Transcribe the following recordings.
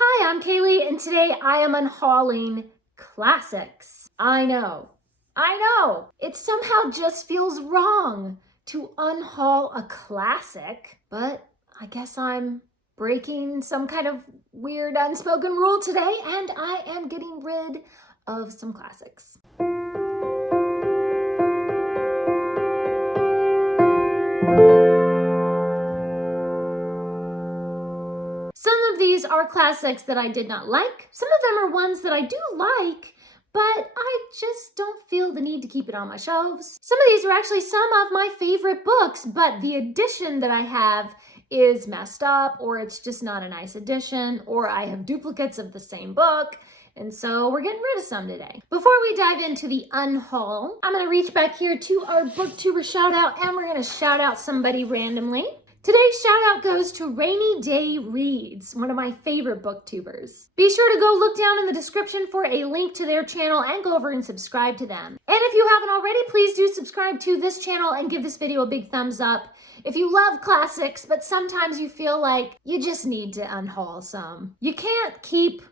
Hi, I'm Kaylee, and today I am unhauling classics. I know, it somehow just feels wrong to unhaul a classic, but I guess I'm breaking some kind of weird unspoken rule today, and I am getting rid of some classics. Some of these are classics that I did not like. Some of them are ones that I do like, but I just don't feel the need to keep it on my shelves. Some of these are actually some of my favorite books, but the edition that I have is messed up, or it's just not a nice edition, or I have duplicates of the same book. And so we're getting rid of some today. Before we dive into the Unhaul, I'm gonna reach back here to our Booktuber Shoutout, and we're gonna shout out somebody randomly. Today's shout out goes to Rainy Day Reads, one of my favorite booktubers. Be sure to go look down in the description for a link to their channel and go over and subscribe to them. And if you haven't already, please do subscribe to this channel and give this video a big thumbs up. If you love classics, but sometimes you feel like you just need to unhaul some. You can't keep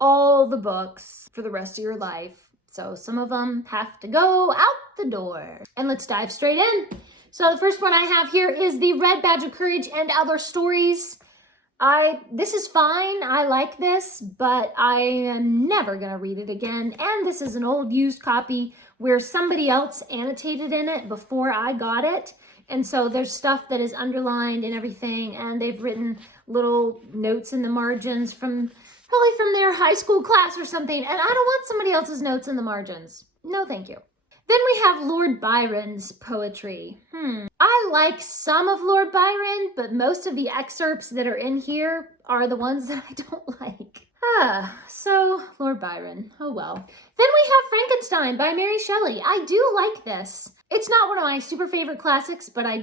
all the books for the rest of your life, so some of them have to go out the door. And let's dive straight in. So the first one I have here is the Red Badge of Courage and Other Stories. This is fine, I like this, but I am never gonna read it again. And this is an old used copy where somebody else annotated in it before I got it. And so there's stuff that is underlined and everything, and they've written little notes in the margins probably from their high school class or something, and I don't want somebody else's notes in the margins. No, thank you. Then we have Lord Byron's poetry. I like some of Lord Byron, but most of the excerpts that are in here are the ones that I don't like. So Lord Byron, oh well. Then we have Frankenstein by Mary Shelley. I do like this. It's not one of my super favorite classics, but I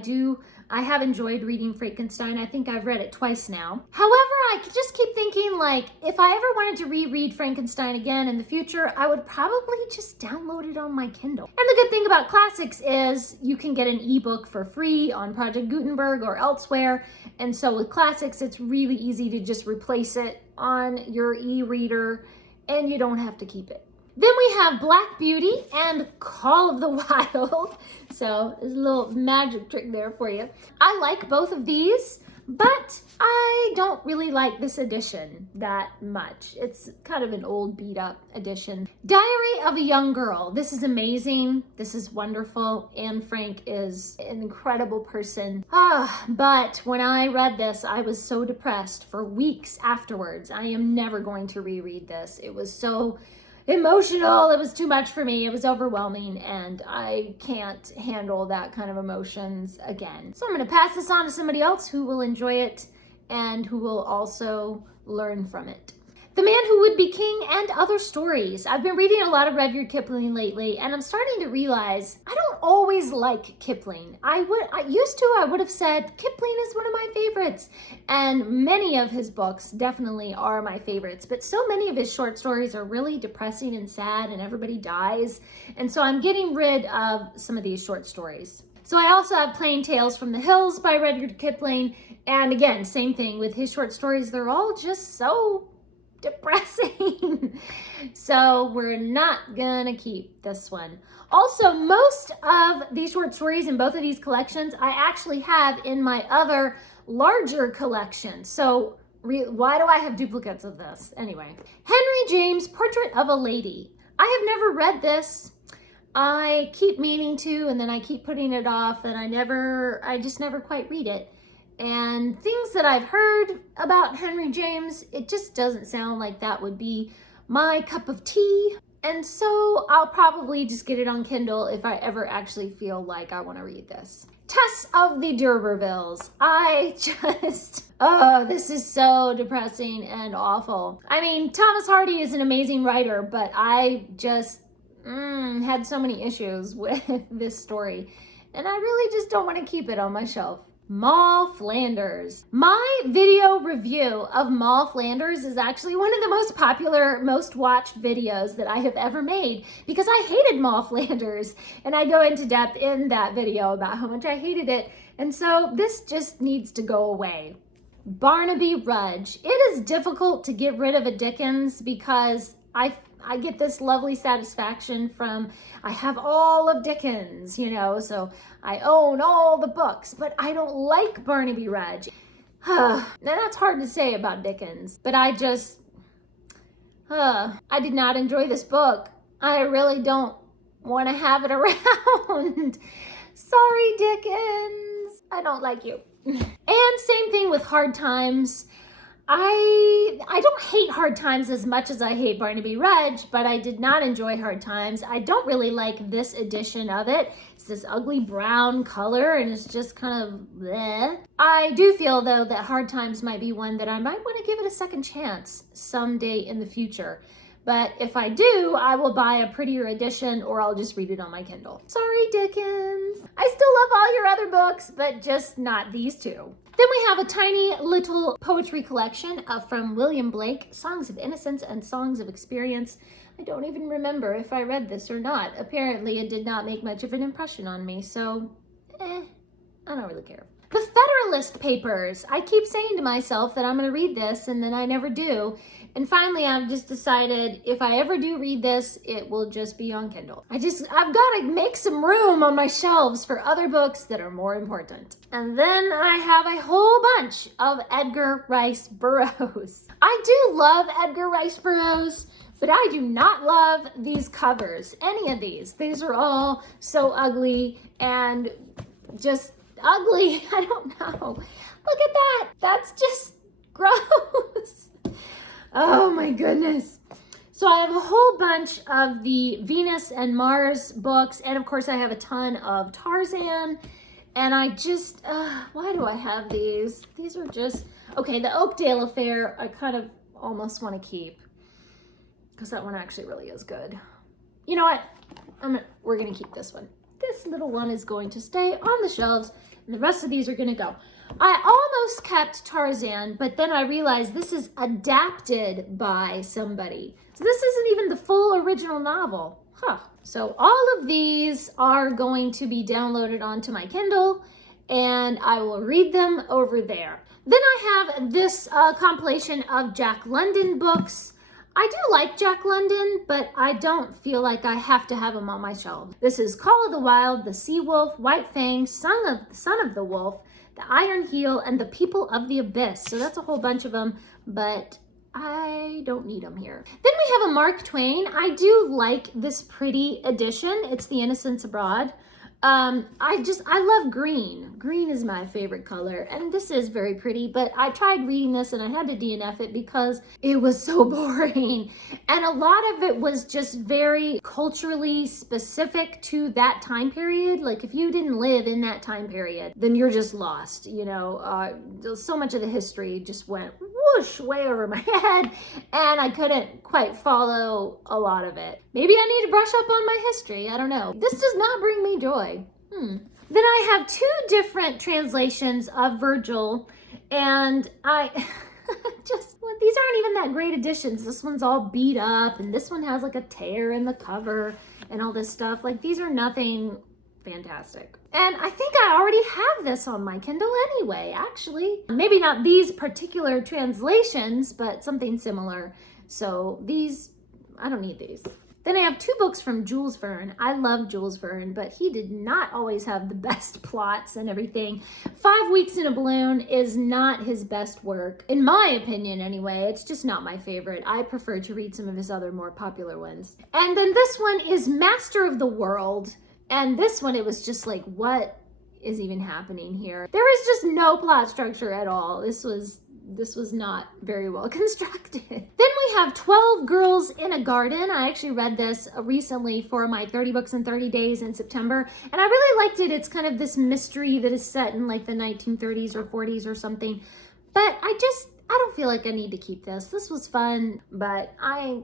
have enjoyed reading Frankenstein. I think I've read it twice now. However, I just keep thinking, like, if I ever wanted to reread Frankenstein again in the future, I would probably just download it on my Kindle. And the good thing about classics is you can get an ebook for free on Project Gutenberg or elsewhere. And so with classics, it's really easy to just replace it on your e-reader and you don't have to keep it. Then we have Black Beauty and Call of the Wild. So there's a little magic trick there for you. I like both of these, but I don't really like this edition that much. It's kind of an old beat up edition. Diary of a Young Girl. This is amazing. This is wonderful. Anne Frank is an incredible person. But when I read this, I was so depressed for weeks afterwards. I am never going to reread this. It was so emotional. It was too much for me. It was overwhelming, and I can't handle that kind of emotions again. So I'm going to pass this on to somebody else who will enjoy it and who will also learn from it. The Man Who Would Be King and Other Stories. I've been reading a lot of Rudyard Kipling lately, and I'm starting to realize I don't always like Kipling. I would have said Kipling is one of my favorites, and many of his books definitely are my favorites, but so many of his short stories are really depressing and sad, and everybody dies, and so I'm getting rid of some of these short stories. So I also have Plain Tales from the Hills by Rudyard Kipling, and again, same thing with his short stories. They're all just so depressing. So we're not gonna keep this one. Also, most of these short stories in both of these collections I actually have in my other larger collection. So why do I have duplicates of this? Anyway, Henry James' Portrait of a Lady. I have never read this. I keep meaning to, and then I keep putting it off, and I just never quite read it. And things that I've heard about Henry James, it just doesn't sound like that would be my cup of tea. And so I'll probably just get it on Kindle if I ever actually feel like I want to read this. Tess of the D'Urbervilles. This is so depressing and awful. I mean, Thomas Hardy is an amazing writer, but I just had so many issues with this story. And I really just don't want to keep it on my shelf. Moll Flanders. My video review of Moll Flanders is actually one of the most popular, most watched videos that I have ever made because I hated Moll Flanders, and I go into depth in that video about how much I hated it, and so this just needs to go away. Barnaby Rudge. It is difficult to get rid of a Dickens because I get this lovely satisfaction from, I have all of Dickens, you know, so I own all the books, but I don't like Barnaby Rudge. Now that's hard to say about Dickens, but I did not enjoy this book. I really don't want to have it around. Sorry, Dickens. I don't like you. And same thing with Hard Times. I don't hate Hard Times as much as I hate Barnaby Rudge, but I did not enjoy Hard Times. I don't really like this edition of it. It's this ugly brown color and it's just kind of bleh. I do feel though that Hard Times might be one that I might want to give it a second chance someday in the future. But if I do, I will buy a prettier edition or I'll just read it on my Kindle. Sorry, Dickens. I still love all your other books, but just not these two. Then we have a tiny little poetry collection from William Blake, Songs of Innocence and Songs of Experience. I don't even remember if I read this or not. Apparently it did not make much of an impression on me, so I don't really care. The Federalist Papers. I keep saying to myself that I'm going to read this and then I never do. And finally, I've just decided if I ever do read this, it will just be on Kindle. I've got to make some room on my shelves for other books that are more important. And then I have a whole bunch of Edgar Rice Burroughs. I do love Edgar Rice Burroughs, but I do not love these covers, any of these. These are all so ugly and just ugly. I don't know. Look at that. That's just gross. Oh my goodness. So I have a whole bunch of the Venus and Mars books, and of course I have a ton of Tarzan, and I just, why do I have these? These are just, okay, the Oakdale Affair I kind of almost want to keep, because that one actually really is good. You know what? We're going to keep this one. This little one is going to stay on the shelves, and the rest of these are going to go. I almost kept Tarzan, but then I realized this is adapted by somebody. So this isn't even the full original novel. So all of these are going to be downloaded onto my Kindle, and I will read them over there. Then I have this compilation of Jack London books. I do like Jack London, but I don't feel like I have to have him on my shelf. This is Call of the Wild, The Sea Wolf, White Fang, Son of the Wolf, The Iron Heel, and The People of the Abyss. So that's a whole bunch of them, but I don't need them here. Then we have a Mark Twain. I do like this pretty edition. It's The Innocents Abroad. I love green. Green is my favorite color, and this is very pretty, but I tried reading this and I had to DNF it because it was so boring. And a lot of it was just very culturally specific to that time period. Like if you didn't live in that time period, then you're just lost, you know. So much of the history just went whoosh way over my head, and I couldn't quite follow a lot of it. Maybe I need to brush up on my history. I don't know. This does not bring me joy. Then I have two different translations of Virgil, and these aren't even that great editions. This one's all beat up, and this one has like a tear in the cover and all this stuff. Like these are nothing fantastic. And I think I already have this on my Kindle anyway, actually. Maybe not these particular translations, but something similar. So these, I don't need these. Then I have two books from Jules Verne. I love Jules Verne, but he did not always have the best plots and everything. 5 Weeks in a Balloon is not his best work, in my opinion anyway. It's just not my favorite. I prefer to read some of his other more popular ones. And then this one is Master of the World. And this one, it was just like, what is even happening here? There is just no plot structure at all. This was not very well constructed. Then we have 12 Girls in a Garden. I actually read this recently for my 30 Books in 30 Days in September, and I really liked it. It's kind of this mystery that is set in like the 1930s or 40s or something, but I don't feel like I need to keep this. This was fun, but I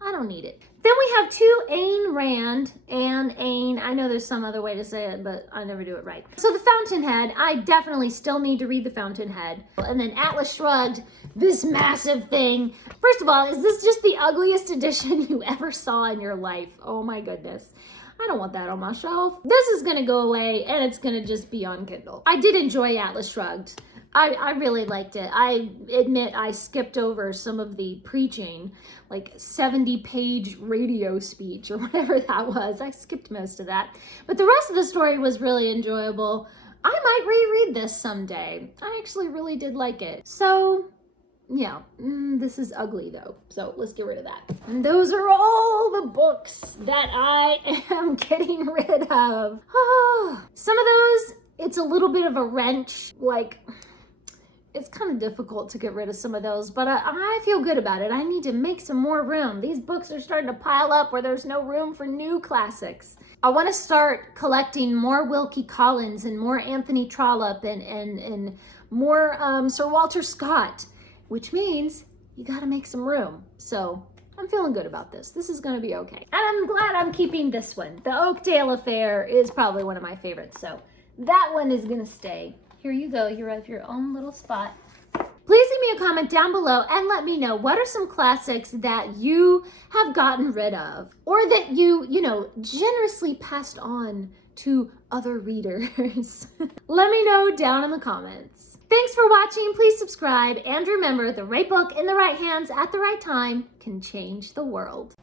don't need it. Then we have two Ayn Rand, I know there's some other way to say it, but I never do it right. So The Fountainhead, I definitely still need to read The Fountainhead. And then Atlas Shrugged, this massive thing. First of all, is this just the ugliest edition you ever saw in your life? Oh my goodness. I don't want that on my shelf. This is gonna go away and it's gonna just be on Kindle. I did enjoy Atlas Shrugged. I really liked it. I admit I skipped over some of the preaching, like 70-page radio speech or whatever that was. I skipped most of that. But the rest of the story was really enjoyable. I might reread this someday. I actually really did like it. So, yeah, this is ugly though. So let's get rid of that. And those are all the books that I am getting rid of. Some of those, it's a little bit of a wrench, like... It's kind of difficult to get rid of some of those, but I feel good about it. I need to make some more room. These books are starting to pile up where there's no room for new classics. I want to start collecting more Wilkie Collins and more Anthony Trollope and more Sir Walter Scott, which means you got to make some room. So I'm feeling good about this. This is going to be okay. And I'm glad I'm keeping this one. The Oakdale Affair is probably one of my favorites, so that one is going to stay. Here you go, you have your own little spot. Please leave me a comment down below and let me know what are some classics that you have gotten rid of or that you generously passed on to other readers. Let me know down in the comments. Thanks for watching. Please subscribe and remember, the right book in the right hands at the right time can change the world.